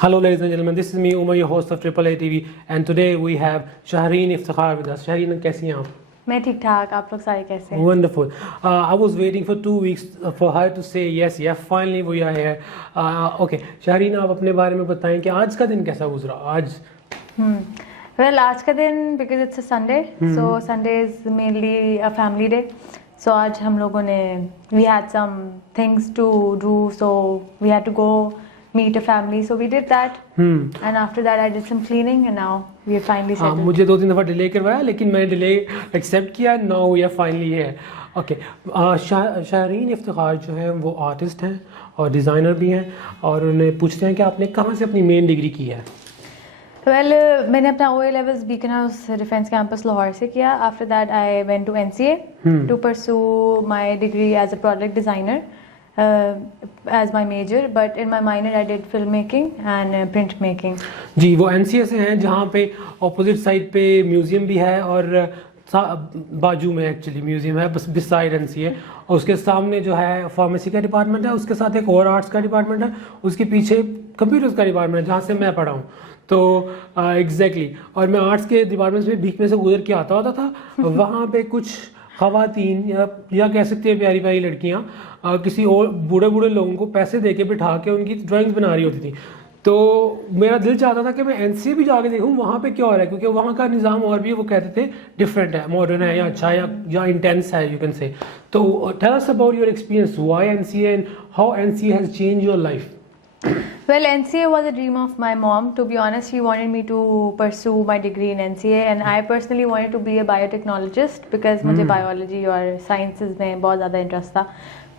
Hello, ladies and gentlemen. This is me, Umar, your host of Triple A TV, and today we have Shahreen Iftikhar with us. Shahreen, कैसी हैं आप? मैं ठीक ठाक, आप लोग सारे कैसे हैं? Wonderful. I was waiting for 2 weeks for her to say yes. Finally we are here. Okay, Shahreen, आप अपने बारे में बताएं कि आज का दिन कैसा गुजरा? आज Well, आज का दिन because it's a Sunday, so Sunday is mainly a family day. So आज हम लोगों ने we had some things to do, so we had to go meet a family, so we did that. And after that I did some cleaning, and now we are finally settled. मुझे 2-3 दफ़ा डिले करवाया, लेकिन मैंने delay accept किया. Now we are finally here. Okay, Shahreen Iftikhar जो है वो आर्टिस्ट हैं और डिज़ाइनर भी हैं, और उन्हें पूछते हैं कि आपने कहाँ से अपनी मेन डिग्री की है. Well, मैंने अपना OA levels Beacon House Defence Campus Lahore से किया. After that I went to NCA to pursue my degree as a product designer as my major, but in my minor I did filmmaking and print making. जी, वो NCA से हैं जहाँ पे opposite side पे म्यूज़ियम भी है, और बाजू में एक्चुअली म्यूज़ियम है बस बिसाइड NCA, और उसके सामने जो है फार्मेसी का डिपार्टमेंट है, उसके साथ एक और आर्ट्स का डिपार्टमेंट है, उसके पीछे कंप्यूटर्स का डिपार्टमेंट है जहाँ से मैं पढ़ा हूँ. तो एग्जैक्टली और मैं आर्ट्स के डिपार्टमेंट्स में बीच में से गुजर के आता होता था. वहाँ पे कुछ ख़वातीन या कह सकते हैं प्यारी प्यारी लड़कियाँ किसी और बूढ़े बूढ़े लोगों को पैसे दे के बिठा के उनकी ड्राइंग्स बना रही होती थी. तो मेरा दिल चाहता था कि मैं NCA भी जाके देखूँ वहाँ पे क्या हो रहा है, क्योंकि वहाँ का निज़ाम और भी वो कहते थे डिफरेंट है, मॉडर्न है, या अच्छा या इंटेंस है, यू कैन से. तो tell us about your experience, why NCA and how NCA has change your life. Well, NCA was a dream of my mom. To be honest, she wanted me to pursue my degree in NCA, and I personally wanted to be a biotechnologist because मुझे biology और sciences में बहुत ज़्यादा interest था.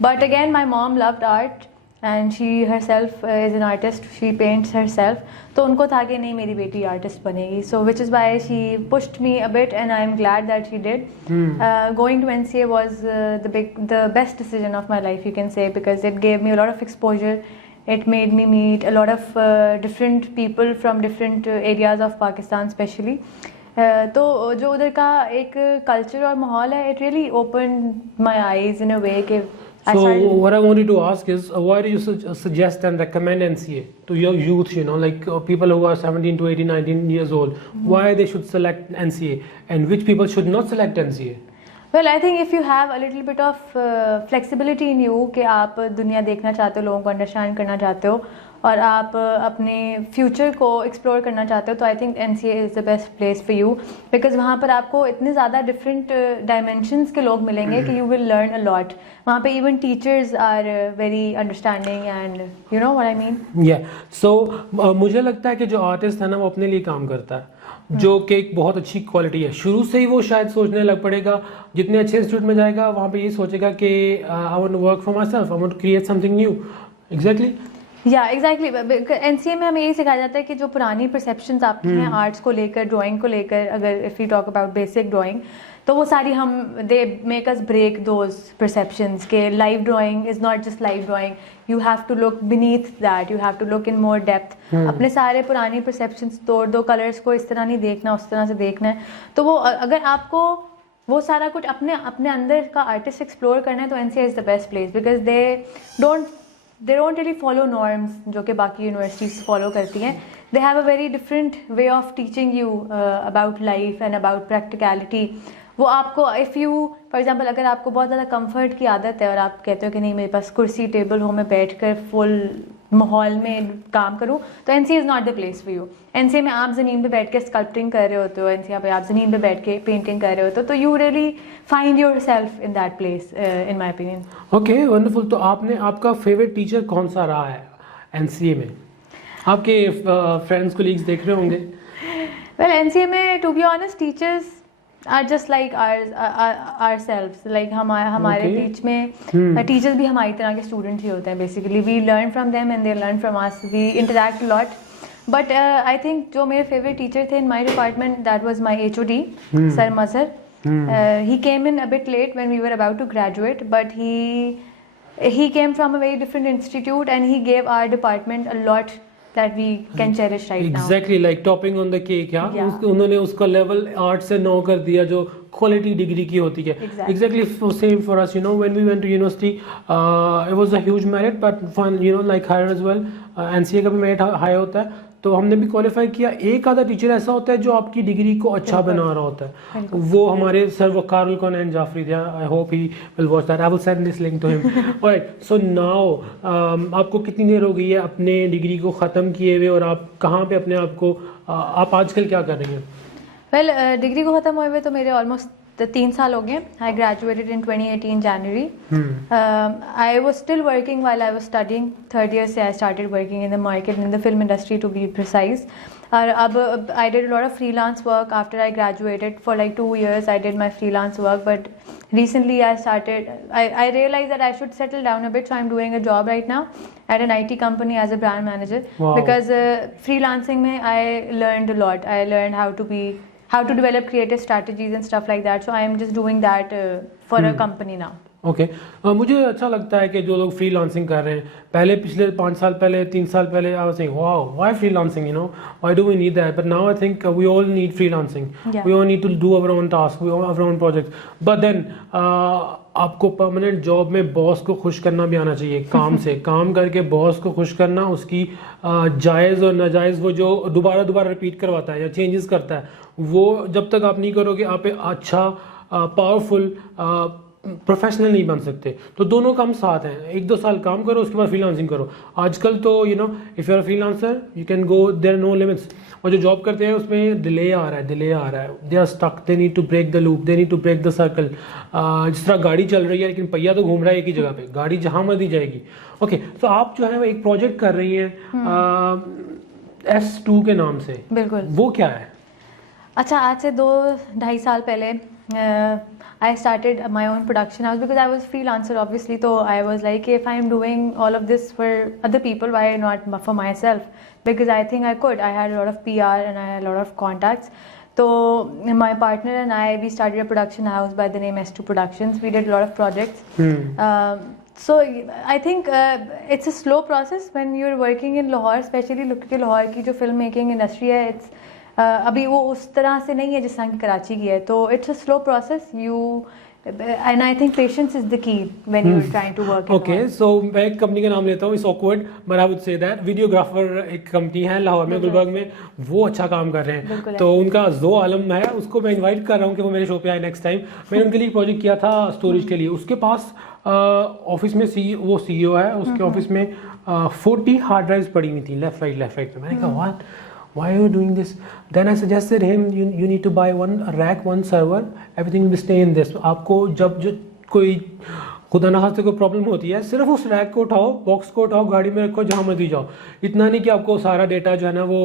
But again, my mom loved art, and she herself is an artist. She paints herself. तो उनको था कि नहीं मेरी बेटी artist बनेगी. So which is why she pushed me a bit, and I am glad that she did. Going to NCA was the best decision of my life, you can say, because it gave me a lot of exposure. It made me meet a lot of different people from different areas of Pakistan especially. तो जो उधर का एक culture और माहौल है, it really opened my eyes in a way कि So what I wanted to ask is, why do you suggest and recommend NCA to your youth, like people who are 17 to 18, 19 years old, why they should select NCA and which people should not select NCA? Well, I think if you have a little bit of flexibility in you कि आप दुनिया देखना चाहते हो, लोगों को अंडरस्टैंड करना चाहते हो, और आप अपने फ्यूचर को एक्सप्लोर करना चाहते हो, तो I think NCA is the best place for you, because वहाँ पर आपको इतने ज़्यादा डिफरेंट डायमेंशंस के लोग मिलेंगे कि you will learn a lot. वहाँ पे even teachers are very understanding and you know what I mean. So मुझे लगता है कि जो आर्टिस्ट है ना वो अपने लिए काम करता है, जो कि एक बहुत अच्छी क्वालिटी है. शुरू से ही वो शायद सोचने लग पड़ेगा, जितने अच्छे इंस्टीट्यूट में जाएगा वहाँ पे ये सोचेगा कि I want to work for myself, I want to create something new. Exactly NCA में हमें यही सिखाया जाता है कि जो पुरानी परसेप्शंस आपकी हैं आर्ट्स को लेकर, ड्राइंग को लेकर, अगर if you talk about basic drawing, तो वो सारी हम they make us break those perceptions के live drawing is not just live drawing, you have to look beneath that, you have to look in more depth. अपने सारे पुरानी परसेप्शंस तोड़ दो, कलर्स को इस तरह नहीं देखना, उस तरह से देखना है. तो वो अगर आपको वो सारा कुछ अपने अंदर का आर्टिस्ट एक्सप्लोर करना है, तो NCA is the best place, because they don't really follow norms जो कि बाकी यूनिवर्सिटीज़ फॉलो करती हैं. They have a very different way of teaching you about life and about practicality. वो आपको if you for example अगर आपको बहुत ज़्यादा कंफर्ट की आदत है और आप कहते हो कि नहीं मेरे पास कुर्सी टेबल हो, मैं बैठ कर फुल माहौल में काम करूँ, तो NCA is not the place for you. NCA में आप ज़मीन पे बैठ के स्कल्पटिंग कर रहे होते हो, NCA पे आप ज़मीन पे बैठ के पेंटिंग कर रहे होते हो, तो you really find your self in that place in my opinion. Okay, wonderful. तो आपका फेवरेट टीचर कौन सा रहा है NCA में? आपके फ्रेंड्स कोलीग्स देख रहे होंगे. Well, NCA में to be honest teachers are just like ourselves, like हमारे बीच में टीचर्स भी हमारी तरह के स्टूडेंट्स ही होते हैं. Basically we learn from them and they learn from us, we interact a lot. But I think जो मेरे फेवरेट टीचर थे in my department, that was my HOD sir Mazhar. He came in a bit late when we were about to graduate, but he came from a very different institute and he gave our department a lot that we can cherish right now. Exactly, like topping on the cake. उन्होंने उसका लेवल 8 से 9 कर दिया, जो quality degree की होती है. Exactly. Same for us, when we went to university, it was a huge merit, but fun, like higher as well. NCA का भी मेरिट हाई होता है, तो हमने भी क्वालिफाई किया. एक आधा टीचर ऐसा होता है जो आपकी डिग्री को अच्छा बना रहा होता है. वो हमारे सर वकार उल कौन जाफरी थे. I hope he will watch that. I will send this link to him. Alright, so now आपको कितनी देर हो गई है अपने डिग्री को ख़त्म किए हुए, और आप कहाँ पे अपने आप को आप आजकल क्या कर रही हैं? वेल डिग्री को ख़त्म हुए हुए तो मेरे ऑलमोस्ट 3 साल हो गए. I graduated in 2018 January. I was still working while I was studying. Third year से I started working in the market, in the film industry to be precise. और अब I did lot of freelance work after I graduated. For like 2 years I did my freelance work, but recently I realized that I should settle down a bit, so I'm doing a job right now at an IT company as a brand manager. Wow. Because freelancing mein I learned a lot. I learned how to develop creative strategies and stuff like that, so I am just doing that for a company now. Okay. मुझे अच्छा लगता है कि जो लोग फ्रीलांसिंग कर रहे हैं, पहले पिछले 5 साल पहले 3 साल पहले I was saying wow why freelancing, why do we need that, but now I think we all need freelancing. We all need to do our own task, our own project. But then आपको permanent job में boss को खुश करना भी आना चाहिए. काम से काम करके बॉस को खुश करना, उसकी जायज़ और नाजायज़ वो जो दोबारा रिपीट करवाता है या चेंजेस करता है, वो जब तक आप नहीं करोगे आप अच्छा पावरफुल प्रोफेशनल नहीं बन सकते. तो दोनों काम साथ हैं. 1-2 साल काम करो, उसके बाद फ्रीलांसिंग करो. आजकल तो if you are a freelancer you can go, there are no limits. और जो जॉब करते हैं उसमें डिले आ रहा है, they are stuck, they need to break the loop, they need to break the circle. जिस तरह गाड़ी चल रही है लेकिन पहिया तो घूम रहा है एक ही जगह पे, गाड़ी जहाँ मर्जी जाएगी. ओके, तो आप जो है वो एक प्रोजेक्ट कर रही हैं S2 के नाम से. बिल्कुल. वो क्या है? अच्छा, आज से 2-2.5 साल पहले I started my own production house because I was freelancer obviously. So I was like, if I am doing all of this for other people, why not for myself? Because I think I could. I had a lot of PR and I had a lot of contacts. So my partner and I, we started a production house by the name S2 Productions. We did a lot of projects. So I think it's a slow process when you're working in Lahore, especially look at Lahore की जो film making industry है, it's अभी वो उस तरह से नहीं है जिस तरह की कराची की है. तो it's a slow process. And I think patience is the key when you are trying to work. Okay, so मैं एक कंपनी का नाम लेता हूँ, it's awkward but I would say that videographer एक कंपनी है लाहौर में, गुलबर्ग में. वो अच्छा काम कर रहे हैं. तो उनका जो आलम है उसको मैं इन्वाइट कर रहा हूँ कि वो मेरे शो पे आए नेक्स्ट टाइम. मैंने उनके लिए प्रोजेक्ट किया था स्टोरेज के लिए. उसके पास ऑफिस में वो CEO है, उसके ऑफिस में 40 हार्ड ड्राइव्स पड़ी हुई थी लेफ्ट राइट. मैंने कहा what, why are you doing this? Then I suggested him you need to buy one rack, one server, everything will stay in this. आपको जब जो कोई खुदा ना खास्ते कोई प्रॉब्लम होती है, सिर्फ उस रैक को उठाओ, बॉक्स को उठाओ, गाड़ी में रखो, जहाँ मर्जी जाओ. इतना नहीं कि आपको सारा डेटा जो है ना वो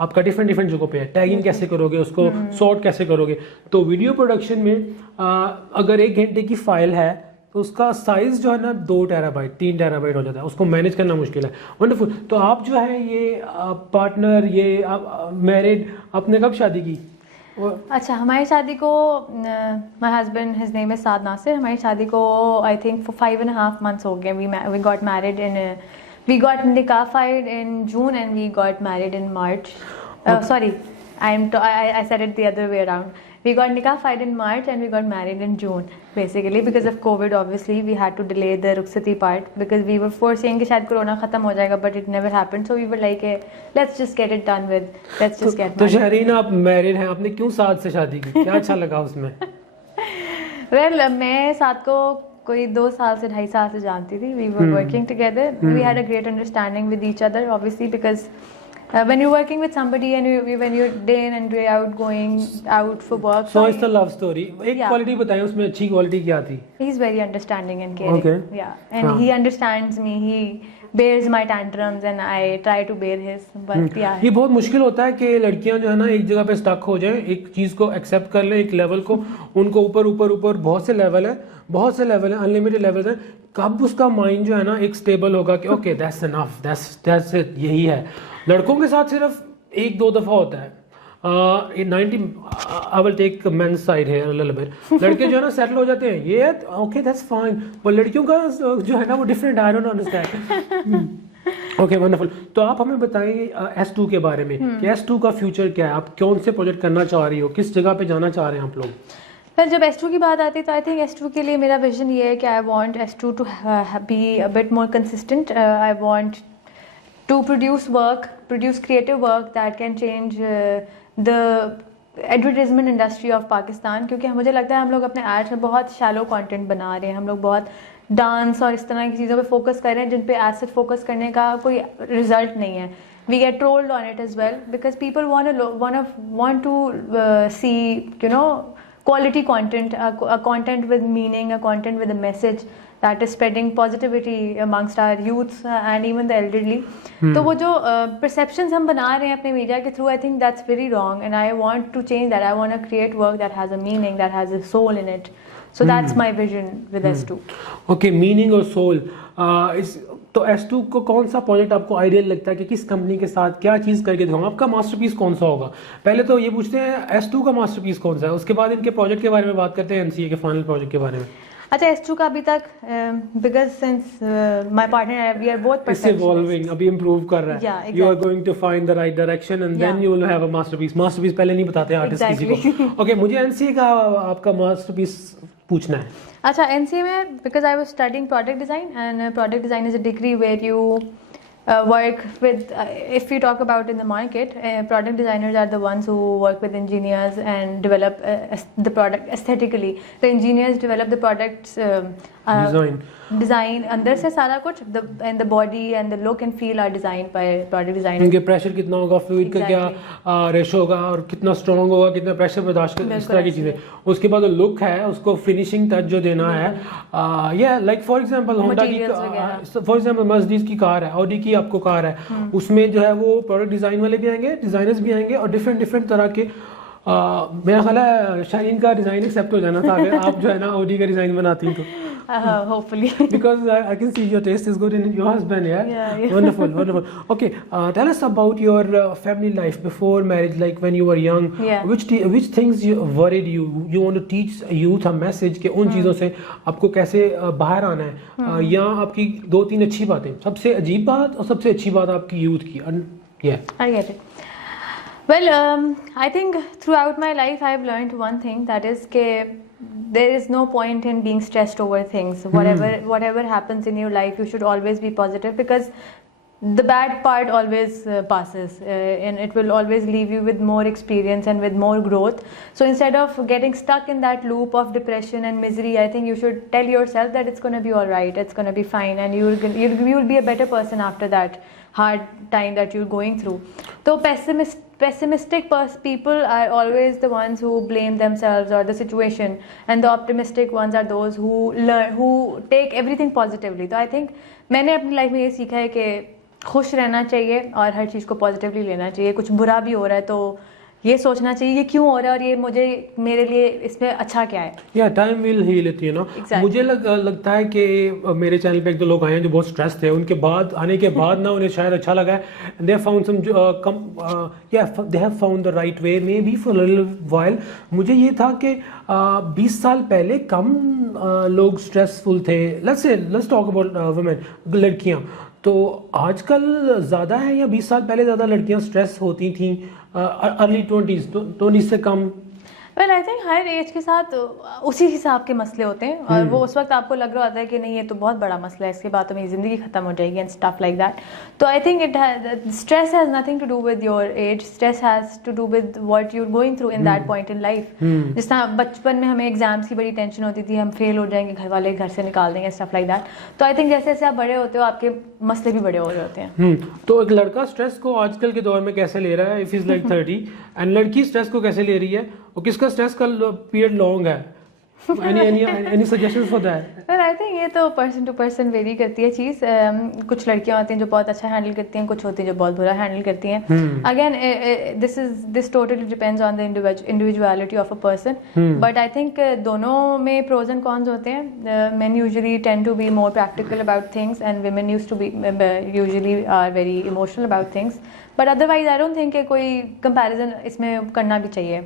आपका डिफरेंट जगहों पे है. टैगिंग कैसे करोगे, उसको सॉर्ट कैसे करोगे. तो वीडियो प्रोडक्शन में अगर 1 घंटे की फाइल है तो उसका साइज जो है ना 2 टेराबाइट 3 टेराबाइट हो जाता है. उसको मैनेज करना मुश्किल है. वंडरफुल. तो आप जो है ये पार्टनर, ये मैरिड, आपने कब शादी की? अच्छा, हमारी शादी को my husband, his name is Saad Nasir. हमारी शादी को आई थिंक 5.5 months हो गए. We got married in, we got निकाफाइड in June and we got married in March. Sorry, I said it the other way around. We got niqafied in March and we got married in June. Basically because of COVID, obviously we had to delay the rukhsati part because we were foreseeing कि शायद corona खत्म हो जाएगा, but it never happened. So we were like, let's just get it done with. Let's just get married. तो शहरीन, आप मैरिड हैं, आपने क्यों साथ से शादी की? क्या अच्छा लगा उसमें? Well, मैं साथ को कोई 2 साल से 2.5 साल से जानती थी. We were working together. We had a great understanding with each other, obviously because when you're working with somebody and when you're day in and day out going out for work. So it's a love story. एक क्वालिटी बताएं, उसमें अच्छी क्वालिटी क्या थी? He's very understanding and caring. Okay. Yeah, and he understands me. He bears my tantrums and I try to bear his. But yeah. ये बहुत मुश्किल होता है कि लड़कियां जो है ना एक जगह पे स्टक हो जाएं, एक चीज को एक्सेप्ट कर लें, एक लेवल को. उनको ऊपर बहुत से लेवल है, अनलिमिटेड लेवल है. कब उसका माइंड जो है ना एक स्टेबल होगा कि okay that's enough, that's it, यही है. लड़कों के साथ सिर्फ 1-2 दफा होता है. I will take men's side here a little bit. लड़के जो है ना सेटल हो जाते हैं, ये ओके दैट्स फाइन. पर लड़कियों का जो है ना वो different, I don't understand. Okay wonderful. तो आप हमें बताइए S2 के बारे में कि S2 का फ्यूचर क्या है, आप कौन से प्रोजेक्ट करना चाह रही हो, किस जगह पे जाना चाह रहे हैं आप लोग? फिर जब S2 की बात आती है तो आई थिंक S2 के लिए मेरा विजन ये है कि I want S2 to be a bit more consistent. I want to produce creative work that can change the advertisement industry of Pakistan, क्योंकि मुझे लगता है हम लोग अपने एड्स में बहुत शैलो कंटेंट बना रहे हैं, हम लोग बहुत डांस और इस तरह की चीज़ों पे फोकस कर रहे हैं जिन पे एज सच फोकस करने का कोई रिजल्ट नहीं है. We get trolled on it as well because people want to see, you know, quality content, a content with meaning, a content with a message that is spreading positivity amongst our youth and even the elderly. तो वो जो perceptions हम बना रहे हैं अपने मीडिया के through, I think that's very wrong and I want to change that. I want to create work that has a meaning, that has a soul in it. So that's my vision with S2. Okay, meaning और soul. तो S2 को कौन सा प्रोजेक्ट आपको आइडियल लगता है कि किस कंपनी के साथ क्या चीज़ करके दिखाऊंगा, आपका मास्टरपीस कौन सा होगा? पहले तो ये पूछते हैं S2 का मास्टरपीस कौन सा है, उसके बाद इनके प्रोजेक्ट के बारे में बात करते हैं, MCA के फाइनल प्रोजेक्ट के बारे में. अच्छा, S2 का अभी तक because since my partner we are both it's evolving, अभी इंप्रूव कर रहा है. Yeah, exactly. You are going to find the right direction and then you will have a masterpiece. Masterpiece पहले नहीं बताते आर्टिस्ट किसी को. ओके, मुझे MCA का आपका मास्टरपीस पूछना है. अच्छा, MCA में because I was studying product design and product design is a degree where you work with if we talk about in the market, product designers are the ones who work with engineers and develop the product aesthetically. The engineers develop the products design अंदर से सारा कुछ, and the body and the look and feel are designed by product designers. इनके प्रेशर कितना होगा, फ्लूइड का क्या रेशो होगा और कितना स्ट्रॉन्ग होगा, कितना प्रेशर बर्दाश्त कर, इस तरह की चीज़ें. उसके बाद लुक है, उसको फिनिशिंग टच जो देना है, या लाइक फॉर एग्जांपल होंडा की, फॉर एग्जांपल मर्सिडीज की कार है, ऑडी की आपको कार है, उसमें जो है वो प्रोडक्ट डिजाइन वाले भी आएंगे, डिजाइनर्स भी आएंगे और डिफरेंट तरह के. मेरा ख्याल है शाहीन का डिजाइन एक्सेप्ट हो जाना था अगर आप जो है ना ऑडी का डिजाइन बनाती तो. Hopefully. Because I can see your taste is good in your husband, yeah? Wonderful. Okay, tell us about your family life before marriage, like when you were young. Yeah. Which things worried you? You want to teach youth a message कि उन चीज़ों से आपको कैसे बाहर आना है, या आपकी 2-3 अच्छी बातें, सबसे अजीब बात और सबसे अच्छी बात आपकी यूथ की. Yeah. I get it. Well, I think throughout my life I've learned one thing, that is that there is no point in being stressed over things. Whatever happens in your life, you should always be positive because the bad part always passes and it will always leave you with more experience and with more growth. So instead of getting stuck in that loop of depression and misery, I think you should tell yourself that it's going to be all right, it's going to be fine, and you'll be a better person after that hard time that you're going through. So pessimistic people are always the ones who blame themselves or the situation, and the optimistic ones are those who take everything positively. So I think मैंने अपनी लाइफ में ये सीखा है कि खुश रहना चाहिए और हर चीज़ को पॉजिटिवली लेना चाहिए. कुछ बुरा भी हो रहा है तो ये सोचना चाहिए ये क्यों हो रहा है और ये मेरे लिए इसमें अच्छा क्या है. या time will heal it, you know. मुझे लगता है कि मेरे चैनल पे एक दो लोग आए हैं जो बहुत स्ट्रेस थे, उनके बाद आने के बाद ना उन्हें शायद अच्छा लगा है. They have found they have found the right way, may be for a little while. मुझे ये था कि 20 साल पहले कम लोग स्ट्रेसफुल थे. लेट्स टॉक अबाउट वुमेन, लड़कियां. तो आजकल ज़्यादा है या 20 साल पहले ज़्यादा लड़कियां स्ट्रेस होती थी अर्ली 20s से कम? वेल आई थिंक हर एज के साथ उसी हिसाब के मसले होते हैं और वो उस वक्त आपको लग रहा होता है कि नहीं ये तो बहुत बड़ा मसला है, इसके बाद तो मेरी ज़िंदगी ख़त्म हो जाएगी एंड स्टफ लाइक दैट. तो I think stress has nothing to do with your age, stress has to do with what you are going through in that point in life. जिस तरह बचपन में हमें एग्जाम्स की बड़ी टेंशन होती थी, हम फेल हो जाएंगे, घर वाले घर से निकाल देंगे, स्टफ लाइक दैट. तो आई थिंक जैसे जैसे आप बड़े होते हो आपके मसले भी बड़े हो रहे होते हैं. तो एक लड़का स्ट्रेस को आजकल के दौर में कैसे ले रहा है, इफ इज लाइक 30, एंड लड़की स्ट्रेस को कैसे ले रही है, और किसका स्ट्रेस का पीरियड लॉन्ग है? any suggestions for that? Well, I think ये तो पर्सन टू पर्सन वेरी करती है चीज़. कुछ लड़कियां होती हैं जो बहुत अच्छा हैंडल करती हैं, कुछ होती हैं जो बहुत बुरा हैंडल करती हैं. Again this totally depends on the individuality of a person. But I think दोनों में प्रोज एंड कॉन्स होते हैं. Men usually tend to be more practical about things and women usually are very emotional about things. But otherwise I don't think कोई comparison इसमें करना भी चाहिए.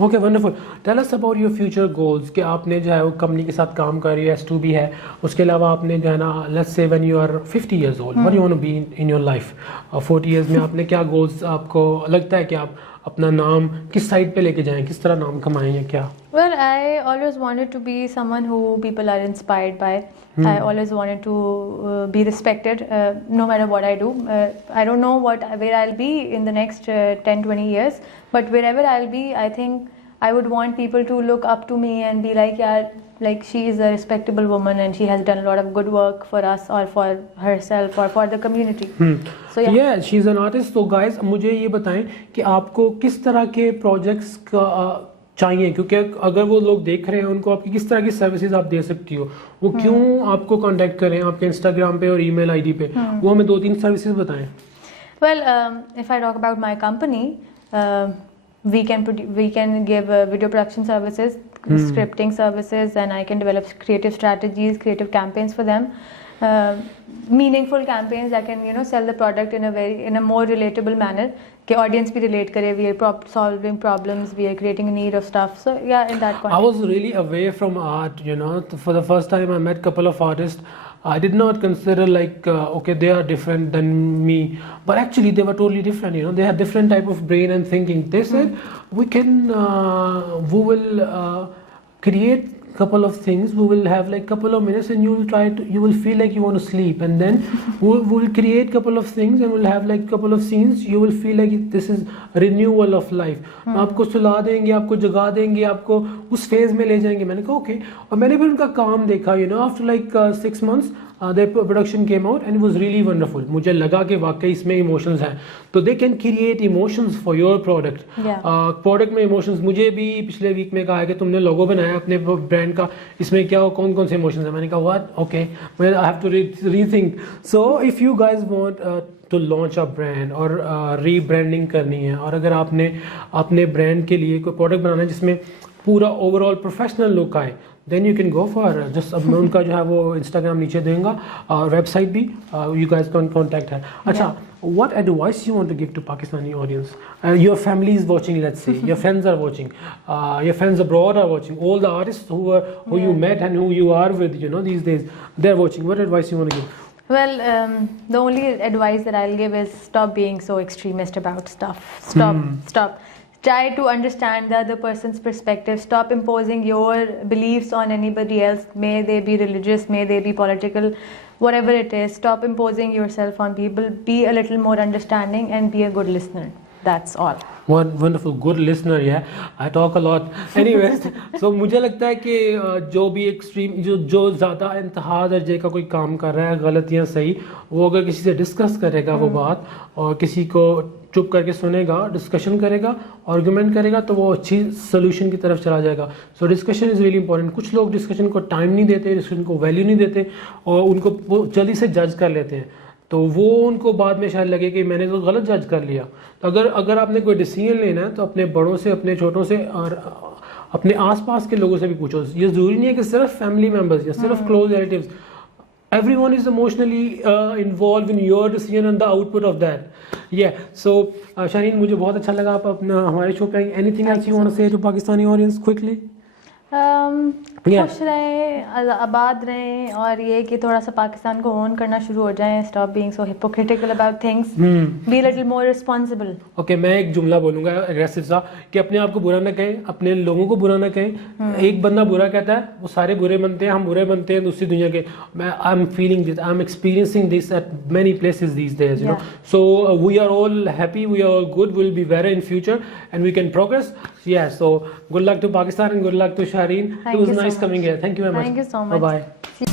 Okay wonderful. Tell us about your future goals कि आपने जो है वो कंपनी के साथ काम कर रही है, S2B है, उसके अलावा आपने जो है ना let's say when you are 50 years old what you want to be in your life, 40 years में आपने क्या गोल्स, आपको लगता है कि आप अपना नाम किस साइड पे लेके जाएं, किस तरह नाम कमाएं या क्या? Well, I always wanted to be someone who people are inspired by. I always wanted to be respected no matter what I do. I don't know where I'll be in the next 10-20 years, but wherever I'll be, I think I would want people to look up to me and be like, yeah, like she is a respectable woman and she has done a lot of good work for us or for herself or for the community. So yeah, she's an artist. तो guys मुझे ये बताएं कि आपको किस तरह के प्रोजेक्ट्स का चाहिए, क्योंकि अगर वो लोग देख रहे हैं उनको आपकी किस तरह की सर्विसेज आप दे सकती हो, वो क्यों आपको कांटेक्ट करें आपके इंस्टाग्राम पे और ईमेल आईडी पे, वो हमें 2-3 सर्विसेज बताएं. Well, if I talk about my company, we can give video production services, scripting services, and I can develop creative strategies, creative campaigns for them. Meaningful campaigns that can sell the product in a more relatable manner. कि audience भी relate करे, we are solving problems, we are creating a need of stuff. So yeah, in that context. I was really away from art, for the first time I met couple of artists. I did not consider like okay, they are different than me, but actually they were totally different. They had different type of brain and thinking. They said we will create couple of things, we will have like couple of minutes and you will feel like you want to sleep, and then we'll create couple of things and we'll have like couple of scenes, you will feel like this is renewal of life. आपको सुला देंगे, आपको जगा देंगे, आपको उस फेज में ले जाएंगे. मैंने कहा ओके, और मैंने भी उनका काम देखा, after like 6 months their production came out and it was really wonderful. मुझे लगा कि वाकई इसमें इमोशंस हैं, तो they can create emotions for your product. Product में इमोशंस, मुझे भी पिछले वीक में कहा कि तुमने लोगो बनाया अपने ब्रांड का, इसमें क्या कौन कौन से इमोशंस हैं. मैंने कहा what, okay, I have to rethink. So if you guys want to launch a brand और रीब्रांडिंग करनी है, और अगर आपने अपने ब्रांड के लिए कोई प्रोडक्ट बनाना है जिसमें पूरा ओवरऑल प्रोफेशनल लुक आए, then you can go for just अब मैं उनका जो है वो इंस्टाग्राम नीचे दूंगा और वेबसाइट भी, you guys can contact her. अच्छा, what advice you want to give to Pakistani audience? Your family is watching, let's say, your friends are watching, your friends abroad are watching, all the artists who you met and who you are with, these days, they're watching. What advice you want to give? Well, the only advice that I'll give is stop being so extremist about stuff. Stop. Try to understand the other person's perspective. Stop imposing your beliefs on anybody else. May they be religious, may they be political, whatever it is. Stop imposing yourself on people. Be a little more understanding and be a good listener. That's all. One wonderful good listener, yeah. I talk a lot. Anyways, so मुझे लगता है कि जो भी एक्सट्रीम, जो ज़्यादा इंतहा दर्जे का कोई काम कर रहा है, गलत या सही, वो अगर किसी से डिस्कस करेगा वो बात, और किसी को चुप करके सुनेगा, डिस्कशन करेगा, आर्गुमेंट करेगा, तो वो अच्छी सोल्यूशन की तरफ चला जाएगा. सो डिस्कशन इज़ रियली इंपॉर्टेंट. कुछ लोग डिस्कशन को टाइम नहीं देते, डिस्कशन को वैल्यू नहीं देते, और उनको वो जल्दी से जज कर लेते हैं, तो वो उनको बाद में शायद लगे कि मैंने तो गलत जज कर लिया. तो अगर आपने कोई डिसीजन लेना है तो अपने बड़ों से, अपने छोटों से, और अपने आसपास के लोगों से भी पूछो. ये ज़रूरी नहीं है कि सिर्फ फैमिली मेम्बर्स या सिर्फ close relatives. Everyone is emotionally involved in your decision and the output of that. Yeah. So Shaheen, मुझे बहुत अच्छा लगा आप अपना हमारे शो पे आएंगे. Anything else you want to say to Pakistani audience quickly? खुश रहें, आबाद रहें, और ये कि थोड़ा सा पाकिस्तान को ओन करना शुरू हो जाएं. Stop being so hypocritical about things, be little more responsible. Okay, मैं एक जुमला बोलूंगा एग्रेसिव सा, कि अपने आप को बुरा ना कहें, अपने लोगों को बुरा ना कहें. एक बंदा बुरा कहता है, वो सारे बुरे बनते हैं, हम बुरे बनते हैं दूसरी दुनिया के. I am feeling this, I am experiencing this at many places these days, so we are all happy, we are all good, will be better in future and we can progress. Yeah, so good luck to Pakistan and good luck to Shaheen. It was nice coming here. Thank you very much. Thank you so much. Bye-bye.